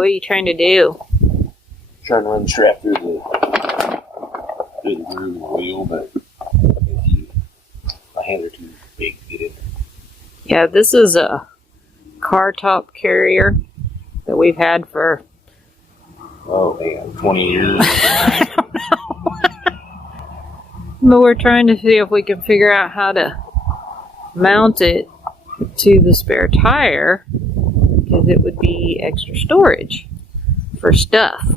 What are you trying to do? Trying to run the strap through the groove of the wheel, but my hands are too big to get in there. Yeah, this is a car top carrier that we've had for, oh man, 20 years. but we're trying to see if we can figure out how to mount it to the spare tire, because it would be extra storage for stuff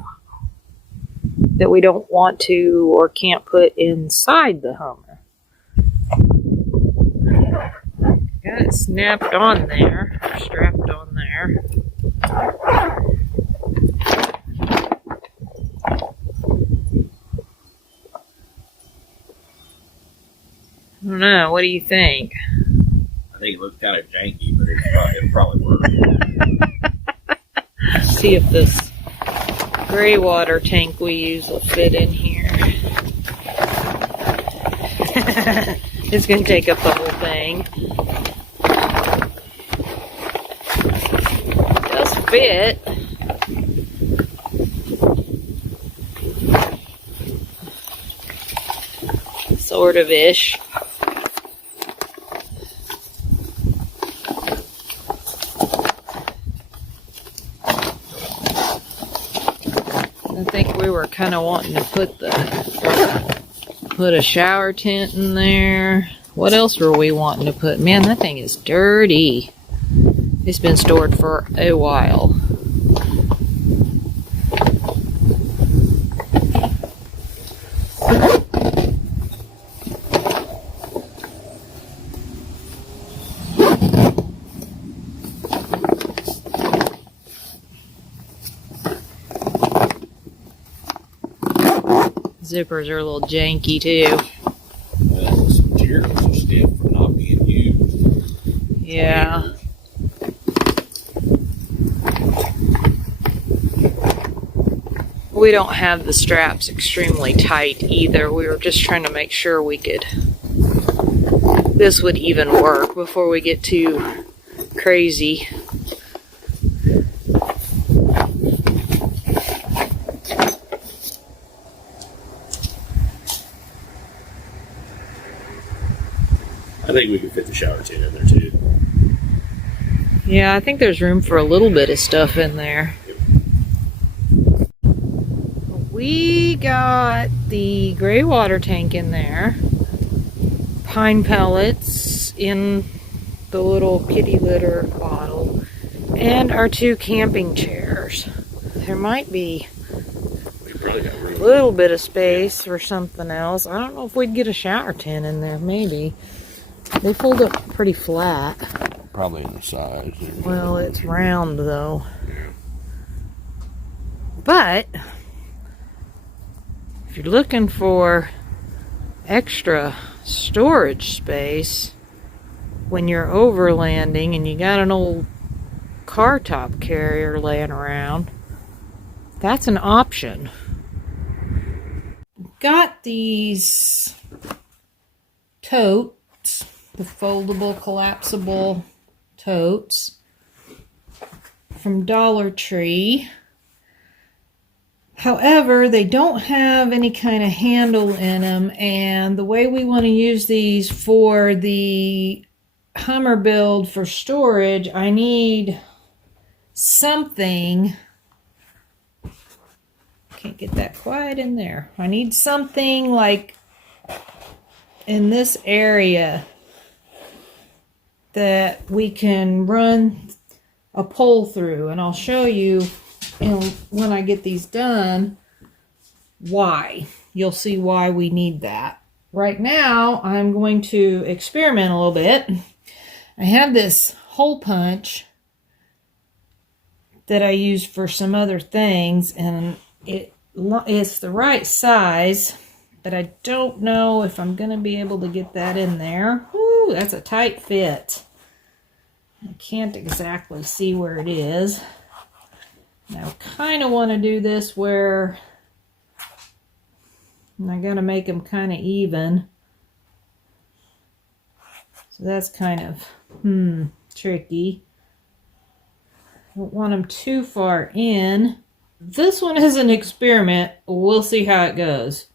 that we don't want to or can't put inside the Hummer. Got it snapped on there, strapped on there. I don't know, what do you think? I think it looks kind of janky, but it'll probably work. See if this gray water tank we use will fit in here. It's going to take up the whole thing. It does fit. Sort of ish. I think we were kind of wanting to put a shower tent in there. What else were we wanting to put? Man, that thing is dirty. It's been stored for a while. Zippers are a little janky too. Well, some materials are stiff from not being used. Yeah. We don't have the straps extremely tight either. We were just trying to make sure this would even work before we get too crazy. I think we can fit the shower tent in there too. Yeah, I think there's room for a little bit of stuff in there. We got the gray water tank in there, pine pellets in the little kitty litter bottle, and our 2 camping chairs. There might be a little bit of space for something else. I don't know if we'd get a shower tent in there, maybe. They fold up pretty flat. Probably in the size. Well, it's round though. But if you're looking for extra storage space when you're overlanding and you got an old car top carrier laying around, that's an option. Got these totes, the foldable, collapsible totes from Dollar Tree. However, they don't have any kind of handle in them, and the way we want to use these for the Hummer build for storage, I need something. Can't get that quiet in there. I need something like in this area that we can run a pole through, and I'll show you when I get these done why. You'll see why we need that. Right now I'm going to experiment a little bit. I have this hole punch that I use for some other things, and it's the right size, but I don't know if I'm going to be able to get that in there. Woo, that's a tight fit. I can't exactly see where it is. Now, I kind of want to do this where I got to make them kind of even. So that's kind of tricky. Don't want them too far in. This one is an experiment. We'll see how it goes.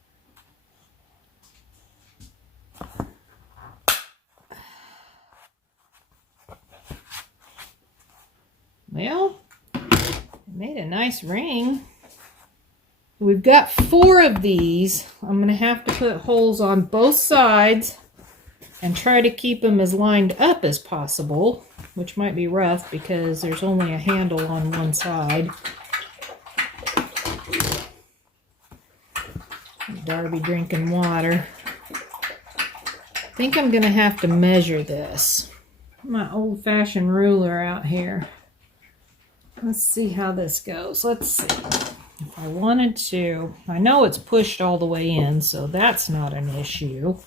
Well, it made a nice ring. We've got 4 of these. I'm going to have to put holes on both sides and try to keep them as lined up as possible, which might be rough because there's only a handle on one side. Darby drinking water. I think I'm going to have to measure this. My old-fashioned ruler out here. Let's see how this goes. Let's see. If I wanted to, I know it's pushed all the way in, so that's not an issue.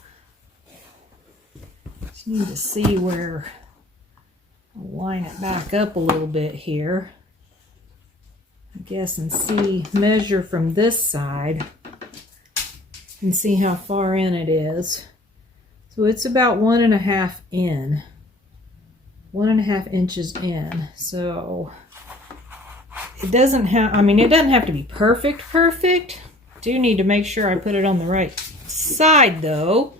Just need to see where I'll line it back up a little bit here. I guess and see, measure from this side and see how far in it is. So it's about 1.5 in. 1.5 inches in. So it doesn't have, I mean, it doesn't have to be perfect. Do need to make sure I put it on the right side though.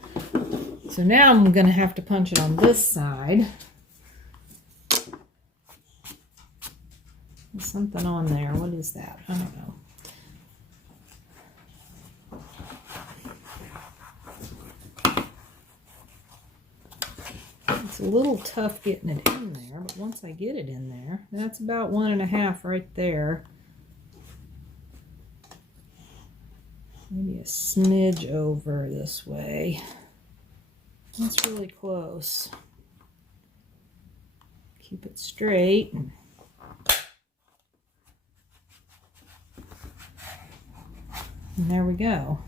So now I'm going to have to punch it on this side. There's something on there. What is that? I don't know. It's a little tough getting it in there, but once I get it in there, that's about 1.5 right there. Maybe a smidge over this way. That's really close. Keep it straight. And there we go.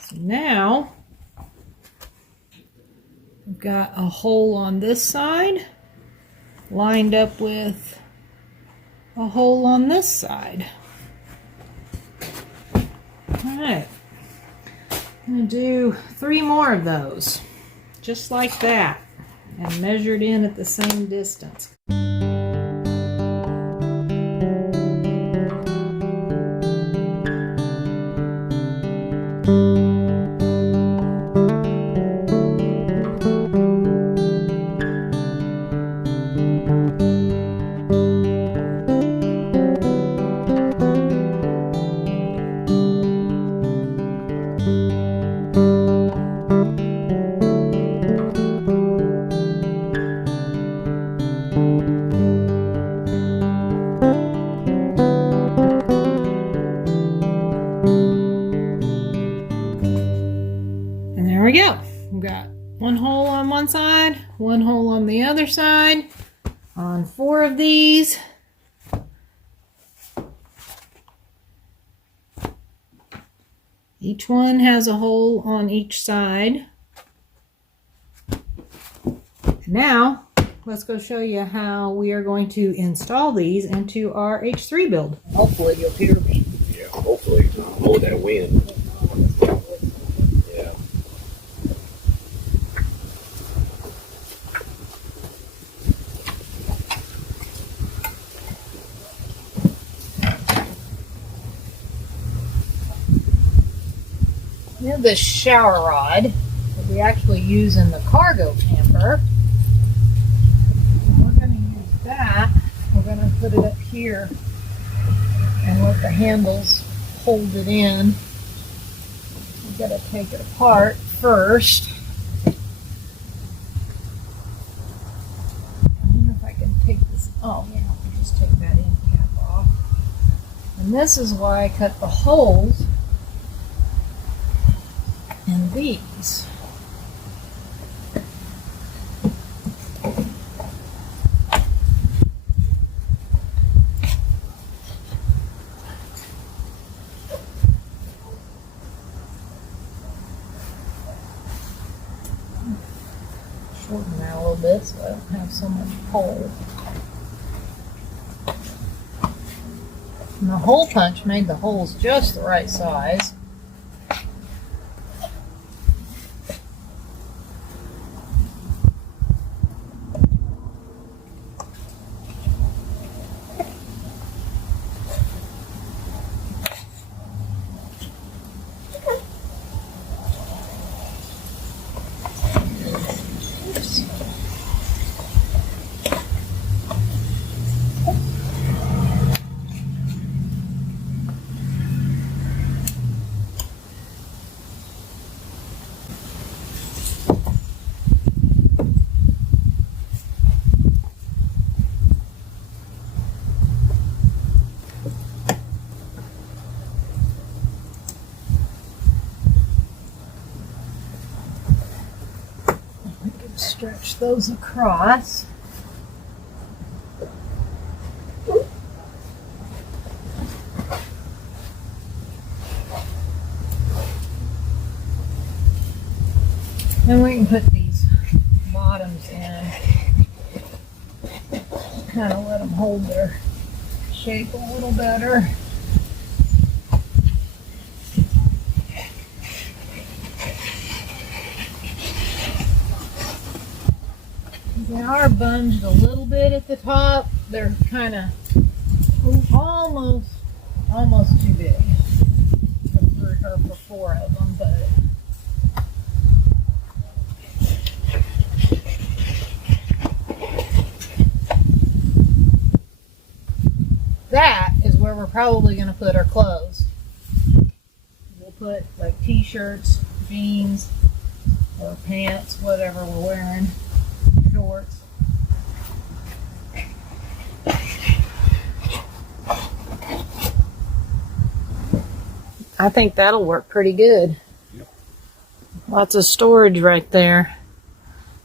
So now we've got a hole on this side lined up with a hole on this side. All right. I'm going to do 3 more of those, just like that, and measured in at the same distance. There we go. We've got 1 hole on one side, 1 hole on the other side, on 4 of these. Each one has a hole on each side. Now, let's go show you how we are going to install these into our H3 build. Hopefully you'll hear me. Yeah, hopefully. Oh, that wind. Yeah. We have this shower rod that we actually use in the cargo camper. And we're going to use that. We're going to put it up here and let the handles hold it in. We've got to take it apart first. I don't know if I can take this. Oh, yeah, I'll just take that end cap off. And this is why I cut the holes in these. Shorten that a little bit so I don't have so much hole. And the hole punch made the holes just the right size. Stretch those across. Then we can put these bottoms in. Kind of let them hold their shape a little better. They are bunged a little bit at the top. They're kind of almost too big for four of them, but that is where we're probably going to put our clothes. We'll put like t-shirts, jeans, or pants, whatever we're wearing, shorts. I think that'll work pretty good. Yep. Lots of storage right there.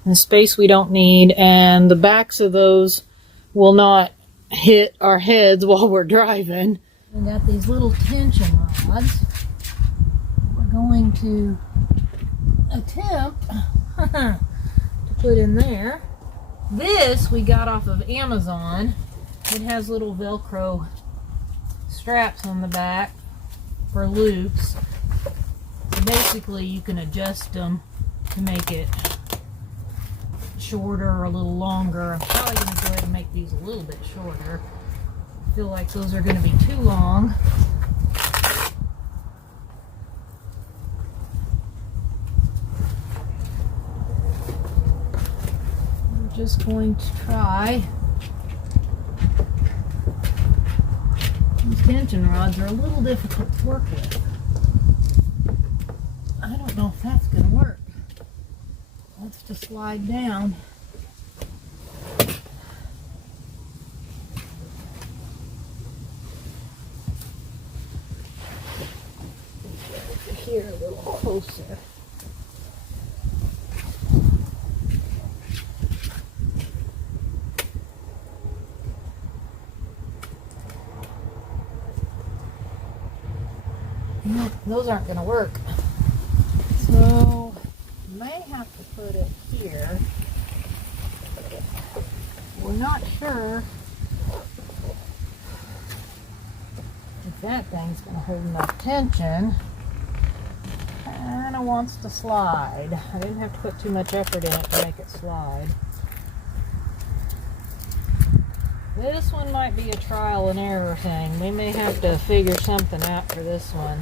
And space we don't need, and the backs of those will not hit our heads while we're driving. We got these little tension rods. We're going to attempt to put in there. This we got off of Amazon. It has little Velcro straps on the back for loops. So basically you can adjust them to make it shorter or a little longer. I'm probably going to go ahead and make these a little bit shorter. I feel like those are going to be too long. I'm just going to try. These tension rods are a little difficult to work with. I don't know if that's going to work. That's to slide down. Here a little closer. Nope, those aren't going to work. So, may have to put it here. We're not sure if that thing's going to hold enough tension. Kind of wants to slide. I didn't have to put too much effort in it to make it slide. This one might be a trial and error thing. We may have to figure something out for this one.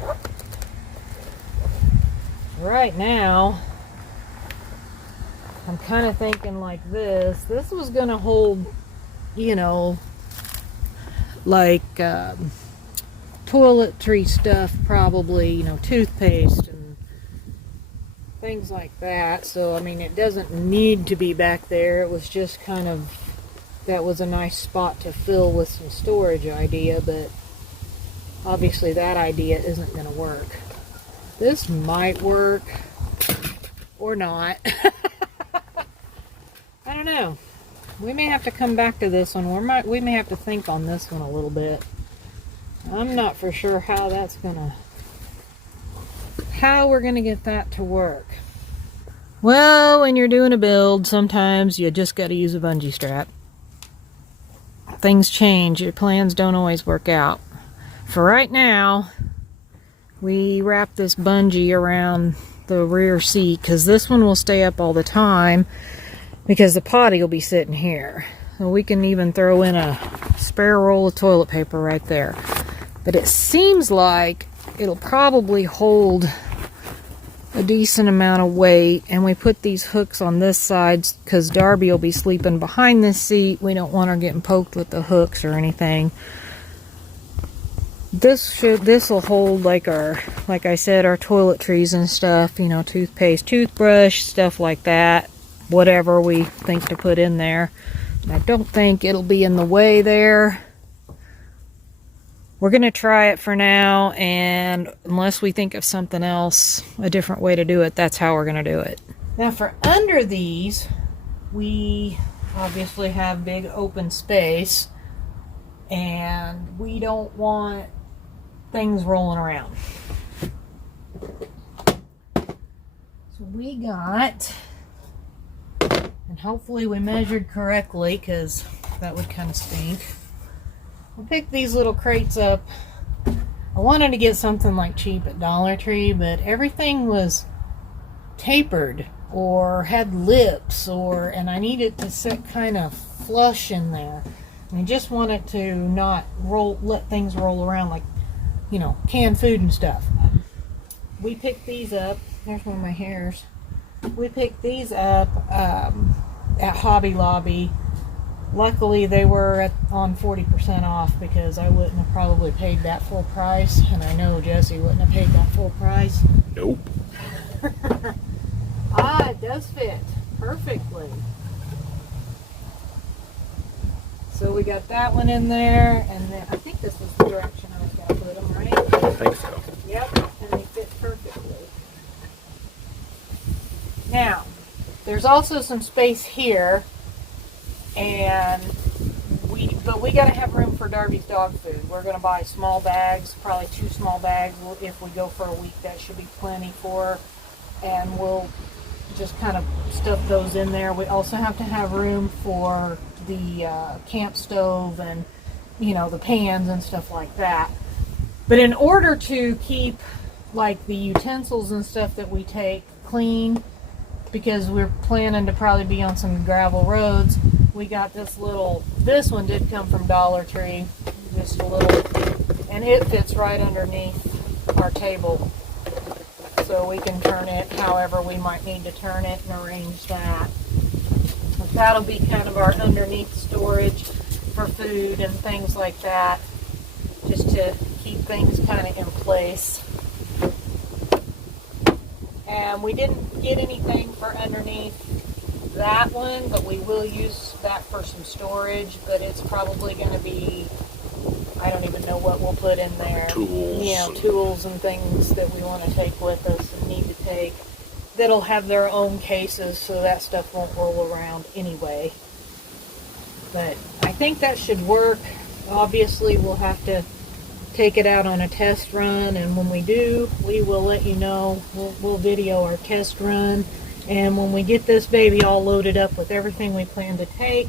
Right now, I'm kind of thinking like this. This was going to hold, you know, like toiletry stuff probably, you know, toothpaste and things like that. So, I mean, it doesn't need to be back there. It was just kind of, that was a nice spot to fill with some storage idea, but obviously that idea isn't going to work. This might work or not. I don't know. We may have to come back to this one. We may have to think on this one a little bit. I'm not for sure how we're gonna get that to work. Well, when you're doing a build, sometimes you just got to use a bungee strap. Things change. Your plans don't always work out. For right now, we wrap this bungee around the rear seat because this one will stay up all the time because the potty will be sitting here. So we can even throw in a spare roll of toilet paper right there. But it seems like it'll probably hold a decent amount of weight, and we put these hooks on this side because Darbi will be sleeping behind this seat. We don't want her getting poked with the hooks or anything. This will hold like I said, our toiletries and stuff, you know, toothpaste, toothbrush, stuff like that, whatever we think to put in there. I don't think it'll be in the way there. We're going to try it for now, and unless we think of something else, a different way to do it, that's how we're going to do it. Now for under these, we obviously have big open space and we don't want things rolling around. So we got, and hopefully we measured correctly because that would kind of stink. We picked these little crates up. I wanted to get something like cheap at Dollar Tree, but everything was tapered or had lips, and I needed to sit kind of flush in there. And I just wanted to not let things roll around like, you know, canned food and stuff. We picked these up. There's one of my hairs. We picked these up at Hobby Lobby. Luckily, they were on 40% off because I wouldn't have probably paid that full price, and I know Jesse wouldn't have paid that full price. Nope. It does fit perfectly. So we got that one in there, and then I think this is the direction I was going to put them, right? I think so. Yep, and they fit perfectly. Now, there's also some space here, but we got to have room for Darby's dog food. We're going to buy small bags, probably 2 small bags. If we go for a week, that should be plenty for her, and we'll just kind of stuff those in there. We also have to have room for the camp stove and, you know, the pans and stuff like that. But in order to keep like the utensils and stuff that we take clean, because we're planning to probably be on some gravel roads, we got this one did come from Dollar Tree, just a little, and it fits right underneath our table. So we can turn it however we might need to turn it and arrange that. But that'll be kind of our underneath storage for food and things like that, just to keep things kind of in place. And we didn't get anything for underneath that one, but we will use that for some storage, but it's probably going to be, I don't even know what we'll put in there. Tools. You know, tools and things that we want to take with us and need to take. That'll have their own cases, so that stuff won't roll around anyway. But I think that should work. Obviously, we'll have to take it out on a test run, and when we do, we will let you know. We'll video our test run, and when we get this baby all loaded up with everything we plan to take,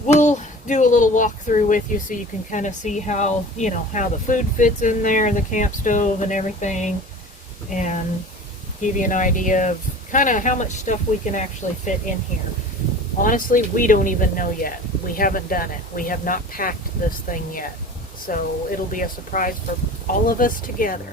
we'll do a little walkthrough with you so you can kind of see how, you know, how the food fits in there, the camp stove and everything, and give you an idea of kind of how much stuff we can actually fit in here. Honestly, we don't even know yet. We haven't done it. We have not packed this thing yet. So it'll be a surprise for all of us together.